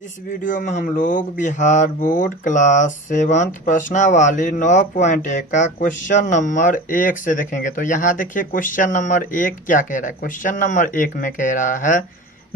इस वीडियो में हम लोग बिहार बोर्ड क्लास 7th प्रश्नावली 9.1 का क्वेश्चन नंबर 1 से देखेंगे। तो यहाँ देखिए क्वेश्चन नंबर 1 क्या कह रहा है। क्वेश्चन नंबर 1 में कह रहा है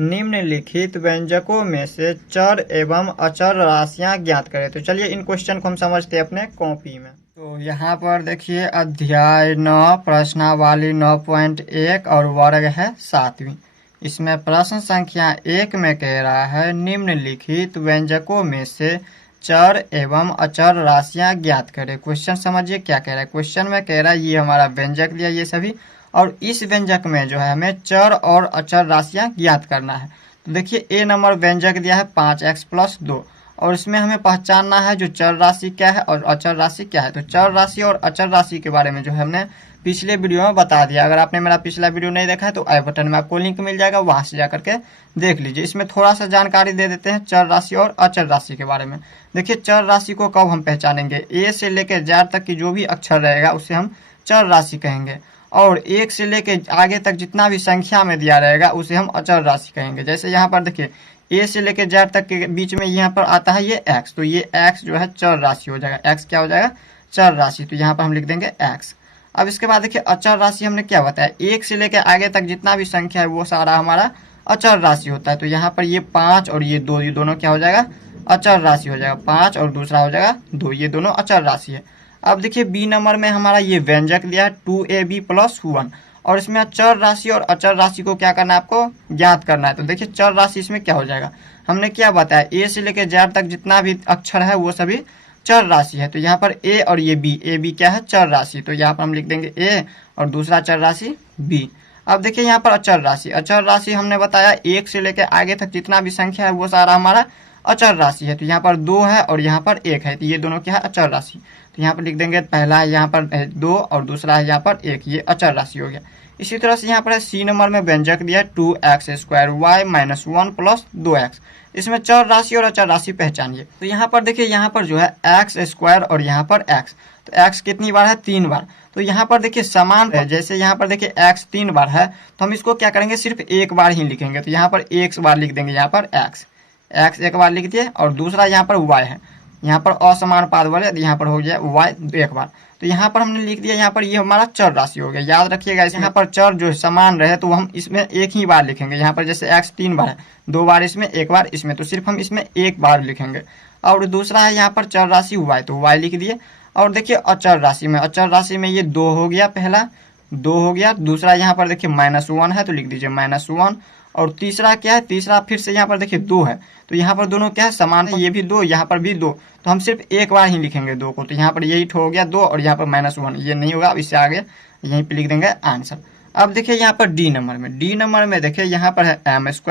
निम्नलिखित व्यंजकों में से चर एवं अचर राशियां ज्ञात करें। तो चलिए इन क्वेश्चन को हम समझते हैं अपने कॉपी में। तो यहाँ पर देखिए अध्याय 9 प्रश्नावली 9.1 और वर्ग है 7वीं। इसमें प्रश्न संख्या 1 में कह रहा है निम्नलिखित व्यंजकों में से चर एवं अचर राशियां ज्ञात करें। क्वेश्चन समझिए क्या कह रहा है। क्वेश्चन में कह रहा है ये हमारा व्यंजक दिया ये सभी, और इस व्यंजक में जो है हमें चर और अचर राशियां ज्ञात करना है। तो देखिए ए नंबर व्यंजक दिया है 5x + 2, और इसमें हमें पहचानना है जो चर राशि क्या है और अचर राशि क्या है। तो चर राशि और अचर राशि के बारे में जो है हमने पिछले वीडियो में बता दिया। अगर आपने मेरा पिछला वीडियो नहीं देखा है तो आई बटन में आपको लिंक मिल जाएगा, वहां से जाकर के देख लीजिए। इसमें थोड़ा सा जानकारी दे देते हैं चर राशि और अचर राशि के बारे में। देखिए चर राशि को कब हम पहचानेंगे, ए से लेकर जेड तक की जो भी अक्षर रहेगा उसे हम चर राशि कहेंगे, और 1 से लेके आगे तक जितना भी संख्या में दिया रहेगा उसे हम अचर राशि कहेंगे। जैसे यहाँ पर देखिए ए से लेके जेड तक के बीच में यहाँ पर आता है ये x, तो ये x जो है चर राशि हो जाएगा। x क्या हो जाएगा, चर राशि। तो यहाँ पर हम लिख देंगे x। अब इसके बाद देखिए अचर राशि हमने क्या बताया, 1 से लेकर आगे तक जितना भी संख्या है वो सारा हमारा अचर राशि होता है। तो यहाँ पर ये 5 और ये 2, ये दोनों क्या हो जाएगा, अचर राशि हो जाएगा। 5 और दूसरा हो जाएगा 2, ये दोनों अचर राशि है। अब देखिए बी नंबर में हमारा ये व्यंजक दिया है 2ab + 1, और इसमें चर राशि और अचर राशि को क्या करना है, आपको ज्ञात करना है। तो देखिए चर राशि इसमें क्या हो जाएगा, हमने क्या बताया ए से लेकर जेड तक जितना भी अक्षर है वो सभी चर राशि है। तो यहाँ पर ए और ये बी, ए बी क्या है, चर राशि। तो यहाँ पर हम लिख देंगे ए और दूसरा चर राशि बी। अब देखिए यहाँ पर अचर राशि, अचर राशि हमने बताया 1 से लेकर आगे तक जितना भी संख्या है वो सारा हमारा अचर राशि है। तो यहाँ पर 2 है और यहाँ पर 1 है, तो ये दोनों क्या है, अचर राशि। तो यहाँ पर लिख देंगे पहला है यहाँ पर 2 और दूसरा है यहाँ पर 1, ये अचर राशि हो गया। इसी तरह से यहाँ पर सी नंबर में व्यंजक दिया 2x² y - 1 + 2x। इसमें चर राशि और अचर राशि पहचानिए। तो यहाँ पर देखिए यहाँ पर जो है x² और यहाँ पर x, तो x कितनी बार है, 3 बार। तो यहाँ पर देखिए समान है, जैसे यहाँ पर देखिए x 3 बार है तो हम इसको क्या करेंगे, सिर्फ एक बार ही लिखेंगे। तो यहाँ पर एक बार लिख देंगे, यहाँ पर x एक बार लिख दिए, और दूसरा यहाँ पर y है, यहाँ पर असमान पाद वाले, यहाँ पर हो गया y एक बार। तो यहाँ पर हमने लिख दिया, यहाँ पर ये हमारा चर राशि हो गया। याद रखिएगा यहाँ पर चर जो समान रहे तो हम इसमें एक ही बार लिखेंगे। यहाँ पर जैसे x 3 बार है, 2 बार इसमें, 1 बार इसमें, तो सिर्फ हम इसमें एक बार लिखेंगे। और दूसरा है यहाँ पर चर राशि y, तो y लिख दिए। और देखिए अचर राशि में, अचर राशि में ये 2 हो गया, पहला 2 हो गया। दूसरा यहाँ पर देखिए -1 है तो लिख दीजिए -1। और तीसरा क्या है, तीसरा फिर से यहाँ पर देखिए 2 है, तो यहाँ पर दोनों क्या है, समान है, ये भी 2, यहाँ पर भी 2, तो हम सिर्फ एक बार ही लिखेंगे 2 को। तो यहाँ पर यही हो गया 2 और यहाँ पर -1, ये नहीं होगा। अब इससे आगे यहीं पे लिख देंगे आंसर। अब देखिए यहाँ पर डी नंबर में, डी नंबर में देखिए यहाँ पर है m² -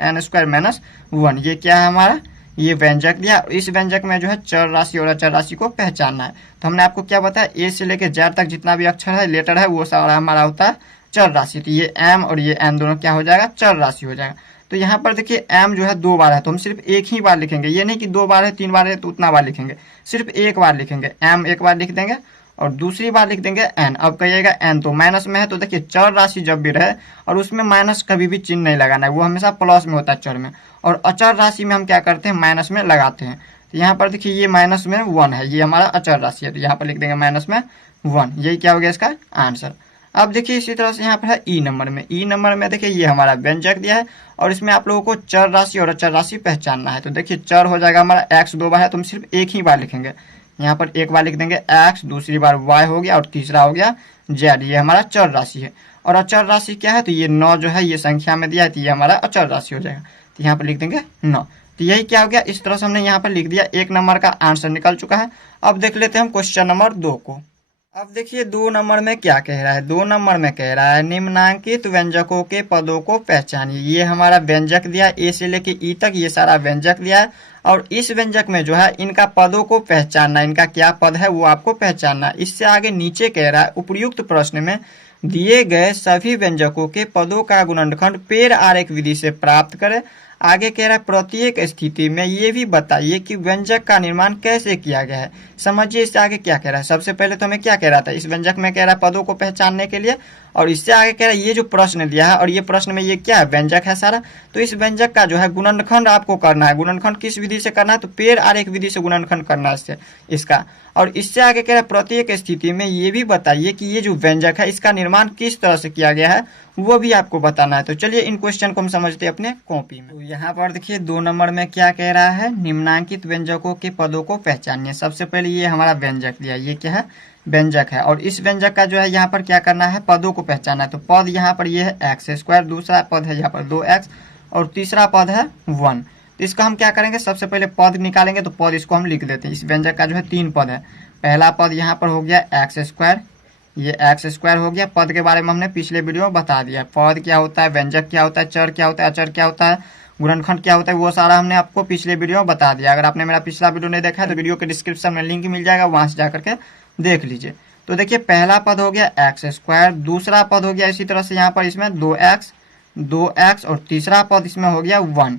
n² - 1, ये क्या है हमारा, ये व्यंजक दिया। इस व्यंजक में जो है चर राशि और अचर राशि को पहचानना है। तो हमने आपको क्या बताया, ए से लेकर जेड तक जितना भी अक्षर है, लेटर है, वो सारा हमारा होता है चर राशि। तो ये m और ये n दोनों क्या हो जाएगा, चर राशि हो जाएगा। तो यहाँ पर देखिए m जो है 2 बार है तो हम सिर्फ एक ही बार लिखेंगे, ये नहीं कि 2 बार है 3 बार है तो उतना बार लिखेंगे, सिर्फ एक बार लिखेंगे। m एक बार लिख देंगे और दूसरी बार लिख देंगे n। अब कहिएगा n तो माइनस में है, तो देखिए चर राशि जब भी रहे और उसमें माइनस कभी भी चिन्ह नहीं लगाना है, वो हमेशा प्लस में होता है चर में, और अचर राशि में हम क्या करते हैं, माइनस में लगाते हैं। तो यहाँ पर देखिए ये -1 है, ये हमारा अचर राशि है, तो यहाँ पर लिख देंगे -1, यही क्या हो गया इसका आंसर। अब देखिए इसी तरह से यहाँ पर है ई नंबर में, ई नंबर में देखिए ये हमारा व्यंजक दिया है और इसमें आप लोगों को चर राशि और अचर राशि पहचानना है। तो देखिए चर हो जाएगा हमारा x 2 बार है तो हम सिर्फ एक ही बार लिखेंगे, यहाँ पर एक बार लिख देंगे x, दूसरी बार y हो गया और तीसरा हो गया z, ये हमारा चर राशि है। और अचर राशि क्या है, तो ये 9 जो है ये संख्या में दिया है तो ये हमारा अचर राशि हो जाएगा। तो यहाँ पर लिख देंगे 9। तो यही क्या हो गया, इस तरह से हमने यहाँ पर लिख दिया, 1 नंबर का आंसर निकल चुका है। अब देख लेते हैं हम क्वेश्चन नंबर 2 को। अब देखिए 2 नंबर में क्या कह रहा है, 2 नंबर में कह रहा है निम्नांकित व्यंजकों के पदों को पहचानिए। ये हमारा व्यंजक दिया ए से लेके ई तक, ये सारा व्यंजक दिया है और इस व्यंजक में जो है इनका पदों को पहचानना, इनका क्या पद है वो आपको पहचानना। इससे आगे नीचे कह रहा है उपयुक्त प्रश्न में दिए गए सभी व्यंजकों के पदों का गुणनखंड पेड़ आरेख विधि से प्राप्त करें। आगे कह रहा है प्रत्येक स्थिति में ये भी बताइए कि व्यंजक का निर्माण कैसे किया गया है। समझिए इससे आगे क्या कह रहा है। सबसे पहले तो हमें क्या कह रहा था, इस व्यंजक में कह रहा है पदों को पहचानने के लिए, और इससे आगे कह रहा है ये जो प्रश्न दिया है और ये प्रश्न में ये क्या है, व्यंजक है सारा। तो इस व्यंजक का जो है गुणनखंड आपको करना है। गुणनखंड किस विधि से करना है, तो पेड़ आरेख विधि से गुणनखंड करना है इसका। और इससे आगे कह रहा है प्रत्येक स्थिति में ये भी बताइए कि ये जो व्यंजक है इसका निर्माण किस तरह से किया गया है, वो भी आपको बताना है। तो चलिए इन क्वेश्चन को हम समझते हैं अपने कॉपी में। तो यहाँ पर देखिए 2 नंबर में क्या कह रहा है, निम्नांकित व्यंजकों के पदों को पहचानिए। सबसे पहले ये हमारा व्यंजक दिया, ये क्या है, व्यंजक है। और इस व्यंजक का जो है यहाँ पर क्या करना है, पदों को पहचानना है। तो पद यहाँ पर ये है एक्स स्क्वायर, दूसरा पद है यहाँ पर 2x और तीसरा पद है 1। तो इसका हम क्या करेंगे, सबसे पहले पद निकालेंगे। तो पद इसको हम लिख देते हैं। इस व्यंजक का जो है 3 पद है। पहला पद यहाँ पर हो गया एक्स स्क्वायर, ये एक्स स्क्वायर हो गया। पद के बारे में हमने पिछले वीडियो में बता दिया, पद क्या होता है, व्यंजक क्या होता है, चर क्या होता है, अचर क्या होता है, गुणनखंड क्या होता है, वो सारा हमने आपको पिछले वीडियो में बता दिया। अगर आपने मेरा पिछला वीडियो नहीं देखा है तो वीडियो के डिस्क्रिप्शन में लिंक मिल जाएगा, वहां से जाकर के देख लीजिए। तो देखिए पहला पद हो गया एक्स स्क्वायर, दूसरा पद हो गया इसी तरह से यहाँ पर इसमें 2x और तीसरा पद इसमें हो गया 1।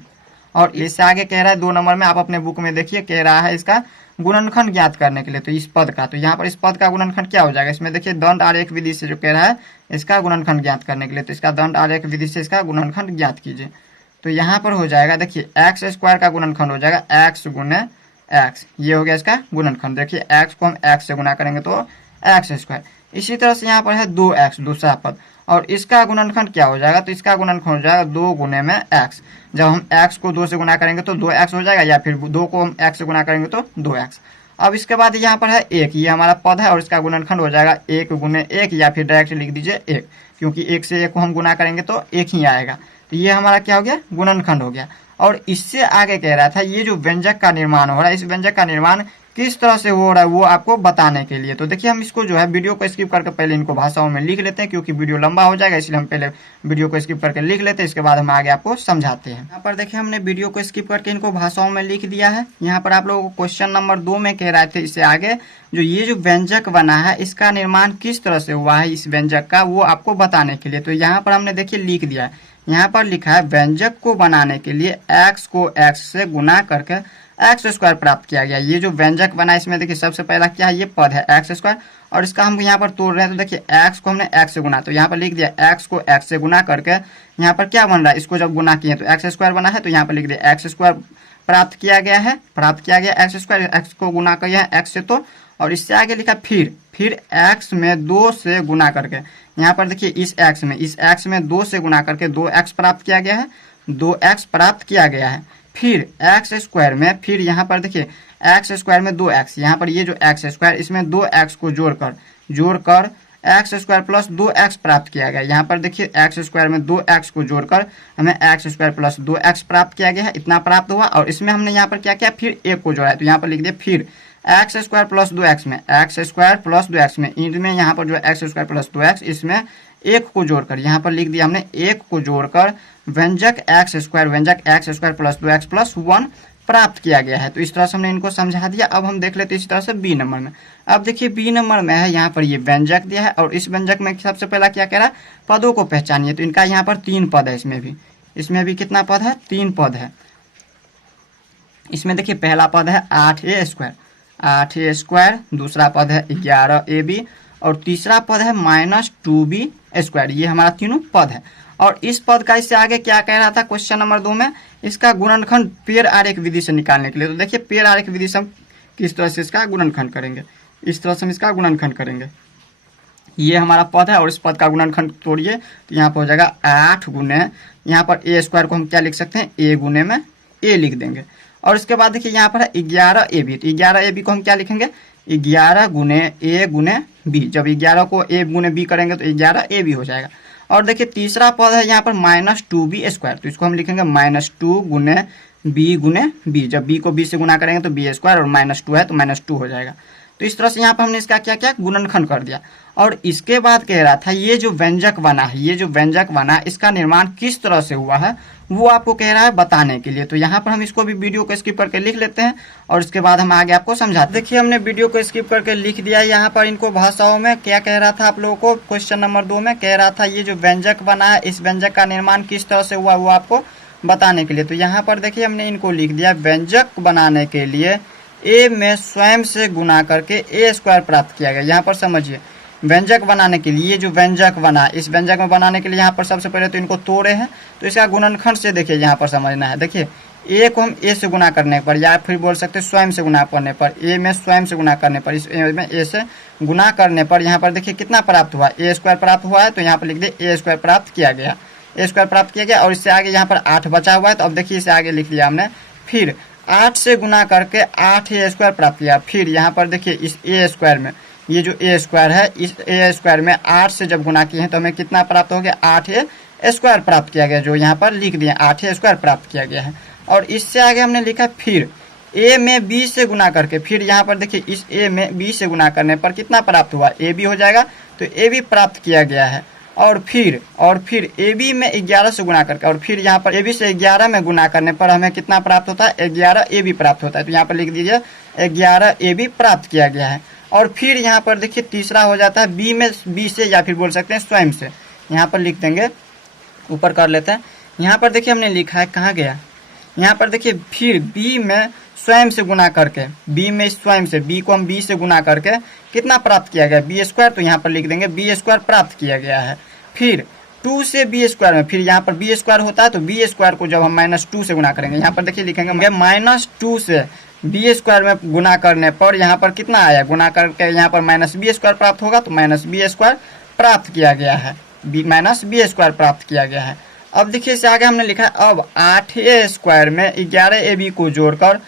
और इससे आगे कह रहा है 2 नंबर में, आप अपने बुक में देखिए, कह रहा है इसका गुणनखंड ज्ञात करने के लिए। तो इस पद का, तो यहाँ पर इस पद का गुणनखंड क्या हो जाएगा, इसमें देखिए दंड आरेख विधि से जो कह रहा है इसका गुणनखंड ज्ञात करने के लिए। तो इसका दंड आरेख विधि से इसका गुणनखंड ज्ञात कीजिए। तो यहाँ पर हो जाएगा देखिए एक्स स्क्वायर का गुणनखंड हो जाएगा x गुने x, ये हो गया इसका गुणनखंड। देखिए x को हम x से गुना करेंगे तो एक्स स्क्वायर। इसी तरह से यहाँ पर है 2x दूसरा पद, और इसका गुणनखंड क्या हो जाएगा, तो इसका गुणनखंड हो जाएगा 2 गुने में x। जब हम x को 2 से गुना करेंगे तो 2x हो जाएगा, या फिर 2 को हम x से गुना करेंगे तो 2x। अब इसके बाद यहाँ पर है 1, ये हमारा पद है और इसका गुणनखंड हो जाएगा 1 गुने 1, या फिर डायरेक्ट लिख दीजिए 1, क्योंकि 1 से 1 को हम गुना करेंगे तो 1 ही आएगा। तो ये हमारा क्या हो गया, गुणनखंड हो गया। और इससे आगे कह रहा था ये जो व्यंजक का निर्माण हो रहा है, इस व्यंजक का निर्माण किस तरह से हो रहा है वो आपको बताने के लिए। तो देखिए हम इसको जो है वीडियो को स्किप करके पहले इनको भाषाओं में लिख लेते हैं, क्योंकि वीडियो लंबा हो जाएगा, इसलिए हम पहले वीडियो को स्किप करके लिख लेते हैं, इसके बाद हम आगे आपको समझाते हैं। यहाँ पर देखिए हमने वीडियो को स्किप करके इनको भाषाओं में लिख दिया है। यहाँ पर आप लोगों को क्वेश्चन नंबर 2 में कह रहे थे इससे आगे जो ये जो व्यंजक बना है इसका निर्माण किस तरह से हुआ है इस व्यंजक का, वो आपको बताने के लिए। तो यहाँ पर हमने देखिए लिख दिया है, यहाँ पर लिखा है व्यंजक को बनाने के लिए x को x से गुना करके एक्स स्क्वायर प्राप्त किया गया। ये जो व्यंजक बना इसमें देखिए सबसे पहला क्या है, ये पद है एक्स स्क्वायर, और इसका हम यहाँ पर तोड़ रहे हैं। तो देखिए x को हमने x से गुना, तो यहाँ पर लिख दिया x को x से गुना करके यहाँ पर क्या बन रहा है, इसको जब गुना किए तो एक्स स्क्वायर बना है, तो यहाँ पर लिख दिया एक्स स्क्वायर प्राप्त किया गया है, एक्स स्क्वायर, एक्स को गुना किया है x से। तो और इससे आगे लिखा फिर x में 2 से गुना करके, यहाँ पर देखिए इस x में 2 से गुना करके 2x प्राप्त किया गया है, 2x प्राप्त किया गया है। फिर एक्स स्क्वायर में, फिर यहाँ पर देखिए एक्स स्क्वायर में 2x, यहाँ पर ये जो एक्स स्क्वायर इसमें 2x को जोड़कर एक्स स्क्वायर प्लस 2x प्राप्त किया गया। यहाँ पर देखिए एक्स स्क्वायर में 2x को जोड़कर हमें एक्स स्क्वायर प्लस 2x प्राप्त किया गया है, इतना प्राप्त हुआ। और इसमें हमने यहाँ पर क्या किया, फिर 1 को जोड़ा है, तो यहाँ पर लिख दिया फिर एक्स स्क्वायर प्लस 2x में, एक्स स्क्वायर प्लस 2x में, इनमें यहाँ पर जो एक्स स्क्वायर प्लस 2x इसमें 1 को जोड़कर, यहाँ पर लिख दिया हमने 1 को जोड़कर व्यंजक x square plus 2x plus 1 प्राप्त किया गया है। तो इस तरह से हमने इनको समझा दिया। अब हम देख लेते हैं इसी तरह से बी नंबर में। अब देखिए बी नंबर में है, यहाँ पर ये व्यंजक दिया है और इस व्यंजक में सबसे पहला क्या कह रहा है, पदों को पहचानिए। तो इनका यहाँ पर 3 पद है, इसमें भी कितना पद है, 3 पद है। इसमें देखिए पहला पद है 8a स्क्वायर, दूसरा पद है 11ab और तीसरा पद है -2b स्क्वायर। ये हमारा तीनों पद है। और इस पद का इससे आगे क्या कह रहा था क्वेश्चन नंबर 2 में, इसका गुणनखंड पेड़ आरेख विधि से निकालने के लिए। तो देखिए पेड़ आरेख विधि से हम किस तरह से इसका गुणनखंड करेंगे, इस तरह से हम इसका गुणनखंड करेंगे। ये हमारा पद है और इस पद का गुणनखंड तोड़िए, तो यहाँ पर हो जाएगा 8 गुने, यहाँ पर a स्क्वायर को हम क्या लिख सकते हैं, a गुने में a लिख देंगे। और इसके बाद देखिए यहाँ पर है 11ab, तो 11ab को हम क्या लिखेंगे, 11 गुने a गुने b। जब 11 को a गुने b करेंगे तो 11ab हो जाएगा। और देखिए तीसरा पद है यहाँ पर -2b स्क्वायर, तो इसको हम लिखेंगे -2 गुने b। जब b को b से गुना करेंगे तो b स्क्वायर, और -2 है तो -2 हो जाएगा। तो इस तरह से यहाँ पर हमने इसका क्या क्या गुणनखंड कर दिया। और इसके बाद कह रहा था ये जो व्यंजक बना इसका निर्माण किस तरह से हुआ है वो आपको कह रहा है बताने के लिए। तो यहाँ पर हम इसको भी वीडियो को स्किप करके लिख लेते हैं और इसके बाद हम आगे आपको समझाते हैं। देखिए हमने वीडियो को स्किप करके लिख दिया। यहाँ पर इनको भाषाओं में क्या कह रहा था आप लोगों को, क्वेश्चन नंबर 2 में कह रहा था ये जो व्यंजक बना है इस व्यंजक का निर्माण किस तरह से हुआ वो आपको बताने के लिए। तो यहाँ पर देखिए हमने इनको लिख दिया, व्यंजक बनाने के लिए a में स्वयं से गुना करके a स्क्वायर प्राप्त किया गया। यहाँ पर समझिए व्यंजक बनाने के लिए, जो व्यंजक बना, इस व्यंजक में बनाने के लिए यहाँ पर सबसे पहले तो इनको तोड़े हैं, तो इसका गुणनखंड से देखिए यहाँ पर समझना है। देखिए ए को हम ए से गुना करने पर, या फिर बोल सकते हैं स्वयं से गुना करने पर, ए में स्वयं से गुना करने पर, इस ए में ए से गुना करने पर यहाँ पर देखिए कितना प्राप्त हुआ, ए स्क्वायर प्राप्त हुआ है। तो यहाँ पर लिख दे ए स्क्वायर प्राप्त किया गया, ए स्क्वायर प्राप्त किया गया। और इससे आगे यहाँ पर 8 बचा हुआ है, तो अब देखिए इसे आगे लिख दिया हमने। फिर 8 से गुना करके 8 ए स्क्वायर प्राप्त किया। फिर यहाँ पर देखिए इस ए स्क्वायर में, ये जो ए स्क्वायर है, इस ए स्क्वायर में 8 से जब गुना किए हैं तो हमें कितना प्राप्त हो गया, 8 ए स्क्वायर प्राप्त किया गया, जो यहाँ पर लिख दिए 8 ए स्क्वायर प्राप्त किया गया है। और इससे आगे हमने लिखा फिर ए में बी से गुना करके, फिर यहाँ पर देखिए इस ए में बी से गुना करने पर कितना प्राप्त हुआ, ए बी हो जाएगा, तो ए बी प्राप्त किया गया है। और फिर ए बी में 11 से गुना करके, और फिर यहाँ पर ए बी से 11 में गुना करने पर हमें कितना प्राप्त होता है, 11 ए बी प्राप्त होता है। तो यहाँ पर लिख दीजिए 11 ए बी प्राप्त किया गया है। और फिर यहाँ पर देखिए तीसरा हो जाता है बी में बी से, या फिर बोल सकते हैं स्वयं से। यहाँ पर लिख देंगे, ऊपर कर लेते हैं। यहाँ पर देखिए हमने लिखा है, कहाँ गया, यहाँ पर देखिए फिर बी में स्वयं से गुना करके, बी में स्वयं से, बी को हम बी से गुना करके कितना प्राप्त किया गया, बी स्क्वायर। तो यहाँ पर लिख देंगे बी स्क्वायर प्राप्त किया गया है। फिर 2 से बी स्क्वायर में, फिर यहाँ पर बी स्क्वायर होता है, तो बी स्क्वायर को जब हम -2 से गुना करेंगे, यहाँ पर देखिए लिखेंगे -2 से बी स्क्वायर में गुना करने पर यहाँ पर कितना आया, गुना करके यहाँ पर -b स्क्वायर प्राप्त होगा, तो -b स्क्वायर प्राप्त किया गया है, -b स्क्वायर प्राप्त किया गया है। अब देखिए इससे आगे हमने लिखा है, अब 8a स्क्वायर में 11ab को जोड़कर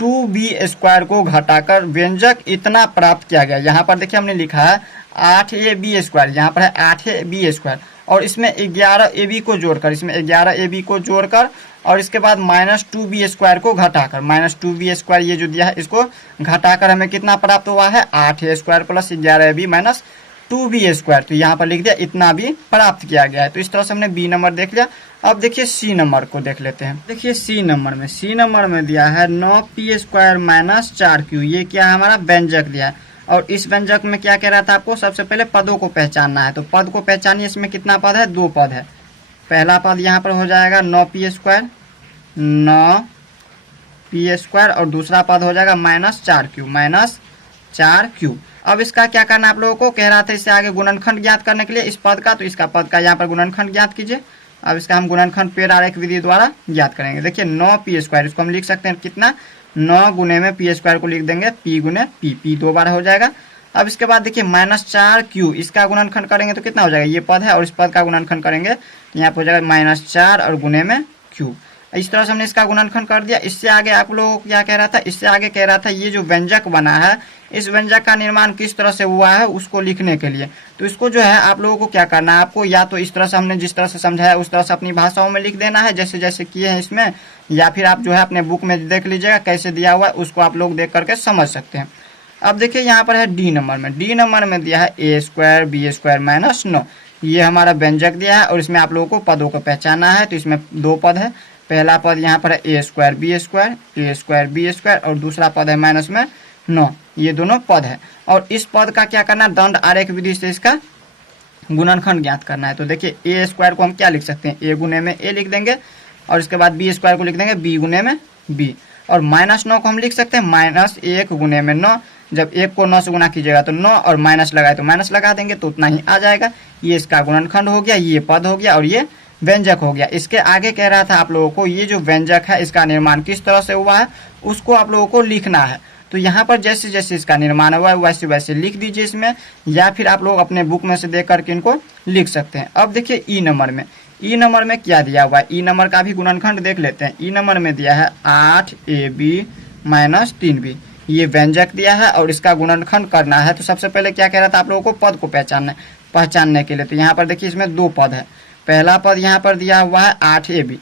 2b स्क्वायर को घटाकर व्यंजक इतना प्राप्त किया गया। यहाँ पर देखिए हमने लिखा है 8ab स्क्वायर, यहाँ पर है 8ab स्क्वायर, और इसमें 11ab को जोड़कर, इसमें 11ab को जोड़कर, और इसके बाद -2b स्क्वायर को घटाकर, -2b स्क्वायर ये जो दिया है इसको घटाकर हमें कितना प्राप्त हुआ है, 8a square plus 11ab minus 2b square. तो यहाँ पर लिख दिया इतना भी प्राप्त किया गया है। तो इस तरह से हमने बी नंबर देख लिया। अब देखिए सी नंबर को देख लेते हैं। देखिए सी नंबर में दिया है 9p स्क्वायर माइनस 4q, ये क्या है, हमारा व्यंजक दिया है। और इस व्यंजक में क्या कह रहा था आपको, सबसे पहले पदों को पहचानना है। तो पद को पहचानिए, इसमें कितना पद है, 2 पद है। पहला पद यहाँ पर हो जाएगा 9p स्क्वायर, 9p स्क्वायर, और दूसरा पद हो जाएगा -4q। अब इसका क्या करना आप लोगों को, कह रहा था इससे आगे गुणनखंड ज्ञात करने के लिए इस पद का, तो इसका पद का यहाँ पर गुणनखंड ज्ञात कीजिए। अब इसका हम गुणनखंड पेड़ आरेख विधि द्वारा ज्ञात करेंगे। देखिए 9p स्क्वायर, इसको हम लिख सकते हैं कितना, 9 गुने में p स्क्वायर को लिख देंगे p गुने p 2 बार हो जाएगा। अब इसके बाद देखिए -4q, इसका गुणनखंड करेंगे तो कितना हो जाएगा, ये पद है और इस पद का गुणनखंड करेंगे तो यहाँ पर हो जाएगा -4 और गुने में q। इस तरह से हमने इसका गुणनखंड कर दिया। इससे आगे आप लोगों को क्या कह रहा था, इससे आगे कह रहा था ये जो व्यंजक बना है, इस व्यंजक का निर्माण किस तरह से हुआ है उसको लिखने के लिए। तो इसको जो है आप लोगों को क्या करना है, आपको या तो इस तरह से हमने जिस तरह से समझाया उस तरह से अपनी भाषाओं में लिख देना है, जैसे जैसे किए हैं इसमें, या फिर आप जो है अपने बुक में देख लीजिएगा कैसे दिया हुआ है, उसको आप लोग देख करके समझ सकते हैं। अब देखिए यहाँ पर है डी नंबर में दिया है a square b square minus 9, ये हमारा व्यंजक दिया है। और इसमें आप लोगों को पदों को पहचानना है। तो इसमें 2 पद है, पहला पद यहाँ पर है a स्क्वायर b स्क्वायर, और दूसरा पद है माइनस में 9, ये दोनों पद है। और इस पद का क्या करना है, दंड आरेख विधि से इसका गुणनखंड ज्ञात करना है। तो देखिए a स्क्वायर को हम क्या लिख सकते हैं, a गुने में a लिख देंगे, और इसके बाद b स्क्वायर को लिख देंगे b गुने में b, और -9 को हम लिख सकते हैं -1 गुने में 9। जब 1 को 9 से गुना कीजिएगा तो 9, और माइनस लगाए तो माइनस लगा देंगे तो उतना ही आ जाएगा। ये इसका गुणनखंड हो गया, ये पद हो गया, और ये व्यंजक हो गया। इसके आगे कह रहा था आप लोगों को ये जो व्यंजक है इसका निर्माण किस तरह से हुआ है उसको आप लोगों को लिखना है। तो यहाँ पर जैसे जैसे इसका निर्माण हुआ है वैसे वैसे लिख दीजिए इसमें, या फिर आप लोग अपने बुक में से देख करके इनको लिख सकते हैं। अब देखिए ई नंबर में क्या दिया हुआ है, ई नंबर का भी गुणनखंड देख लेते हैं। ई नंबर में दिया है 8ab माइनस 3b, ये व्यंजक दिया है और इसका गुणनखंड करना है। तो सबसे पहले क्या कह रहा था आप लोगों को, पद को पहचानने के लिए। तो यहाँ पर देखिए इसमें 2 पद है, पहला पद यहाँ पर दिया हुआ है 8ab,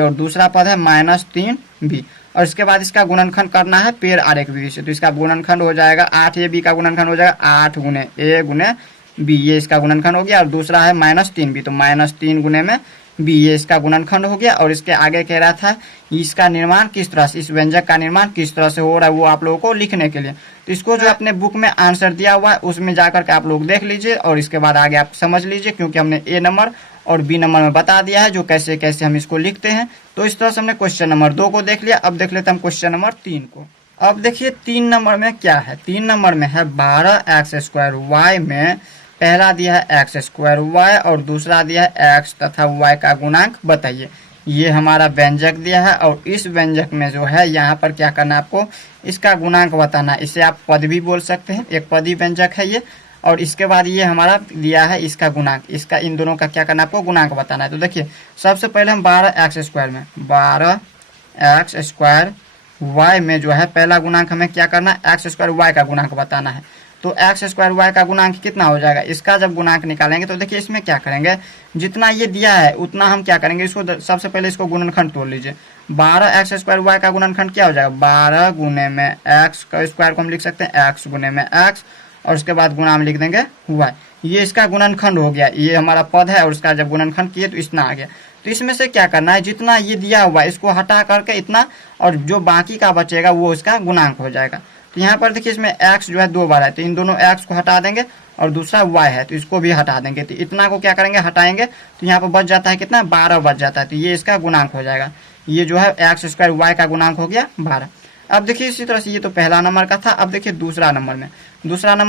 और दूसरा पद है -3b, और इसके बाद इसका गुणनखंड करना है पेड़ आरेख विधि से। तो इसका गुणनखंड हो जाएगा 8ab का गुणनखंड हो जाएगा 8 गुने a गुने b, ये इसका गुणनखंड हो गया। और दूसरा है -3b, तो -3 गुने में b, ये इसका गुणनखंड हो गया। और इसके आगे कह रहा था इसका निर्माण किस तरह से, इस व्यंजक का निर्माण किस तरह से हो रहा है वो आप लोगों को लिखने के लिए। तो इसको जो अपने बुक में आंसर दिया हुआ है उसमें जाकर के आप लोग देख लीजिए, और इसके बाद आगे आप समझ लीजिए, क्योंकि हमने ए नंबर और बी नंबर में बता दिया है जो कैसे कैसे हम इसको लिखते हैं। तो इस तरह से हमने क्वेश्चन नंबर 2 को देख लिया। अब देख लेते हैं हम क्वेश्चन नंबर 3 को। अब देखिए 3 नंबर में क्या है, 3 नंबर में है 12x² y में पहला दिया है x² y और दूसरा दिया है x तथा y का गुणांक बताइए। ये हमारा व्यंजक दिया है और इस व्यंजक में जो है यहाँ पर क्या करना है आपको, इसका गुणांक बताना है। इसे आप पद भी बोल सकते हैं, एक पदी व्यंजक है ये। और इसके बाद ये हमारा दिया है इसका गुणांक, इसका इन दोनों का क्या करना है आपको, गुणांक बताना है। तो देखिए सबसे पहले हम 12x² में 12x² y में जो है पहला गुणांक हमें क्या करना है, x² y का गुणांक बताना है। तो x² y का गुणांक कितना हो जाएगा, इसका जब गुणांक निकालेंगे तो देखिए इसमें क्या करेंगे, जितना ये दिया है उतना हम क्या करेंगे, इसको सबसे पहले इसको गुणनखंड तोड़ लीजिए। 12x² y का गुणनखंड क्या हो जाएगा, 12 गुने में x का स्क्वायर को हम लिख सकते हैं x गुने में x और उसके बाद गुणा में लिख देंगे y। ये इसका गुणनखंड हो गया, ये हमारा पद है और उसका जब गुणनखंड किए तो इतना आ गया। तो इसमें से क्या करना है, जितना ये दिया हुआ है इसको हटा करके इतना, और जो बाकी का बचेगा वो इसका गुणांक हो जाएगा। तो यहाँ पर देखिए इसमें x जो है 2 बार है, तो इन दोनों x को हटा देंगे और दूसरा y है तो इसको भी हटा देंगे। तो इतना को क्या करेंगे, हटाएंगे तो यहाँ पर बच जाता है कितना, 12 बच जाता है। तो ये इसका गुणांक हो जाएगा, ये जो है x² y का गुणांक हो गया 12। अब देखिए इसी तरह से ये तो पहला नंबर का था। अब देखिए दूसरा नंबर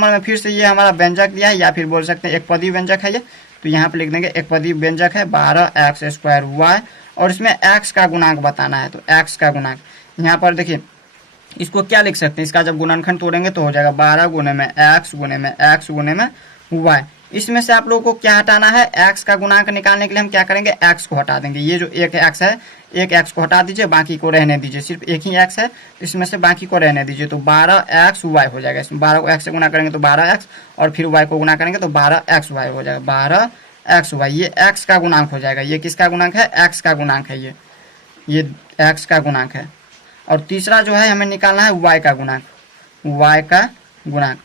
में फिर से ये हमारा व्यंजक दिया है, या फिर बोल सकते हैं एक पदी व्यंजक है ये। तो यहाँ पे लिख देंगे एक पदी व्यंजक है 12x² y और इसमें x का गुणांक बताना है। तो x का गुणांक यहाँ पर देखिए इसको क्या लिख सकते हैं, इसका जब गुणनखंड तोड़ेंगे तो हो जाएगा 12 गुने में x गुने में x गुने में y। इसमें से आप लोगों को क्या हटाना है, x का गुणांक निकालने के लिए हम क्या करेंगे, x को हटा देंगे। ये जो एक x है, एक x को हटा दीजिए, बाकी को रहने दीजिए। सिर्फ एक ही x है, इसमें से बाकी को रहने दीजिए। तो 12xy हो जाएगा। इसमें 12 को x से गुना करेंगे तो 12x और फिर y को गुना करेंगे तो 12xy हो जाएगा। 12xy ये x का गुणांक हो जाएगा। ये किसका गुणांक है, x का गुणांक है, ये x का गुणांक है। और तीसरा जो है हमें निकालना है y का गुणांक, y का गुणांक।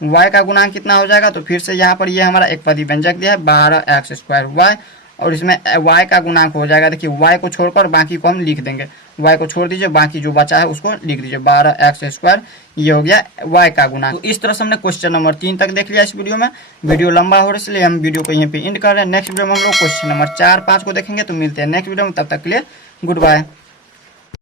y का गुणांक कितना हो जाएगा, तो फिर से यहाँ पर ये हमारा एक पदी व्यंजक दिया है 12x² y और इसमें y का गुणांक हो जाएगा। देखिए y को छोड़कर बाकी को हम लिख देंगे, y को छोड़ दीजिए, बाकी जो बचा है उसको लिख दीजिए 12x²। ये हो गया y का गुणांक। तो इस तरह से हमने क्वेश्चन नंबर 3 तक देख लिया इस वीडियो में। वीडियो लंबा हो रहा है इसलिए हम वीडियो को यहीं पे एंड कर रहे हैं। नेक्स्ट वीडियो में हम लोग क्वेश्चन नंबर 4, 5 को देखेंगे। तो मिलते हैं नेक्स्ट वीडियो में, तब तक के लिए गुड बाय।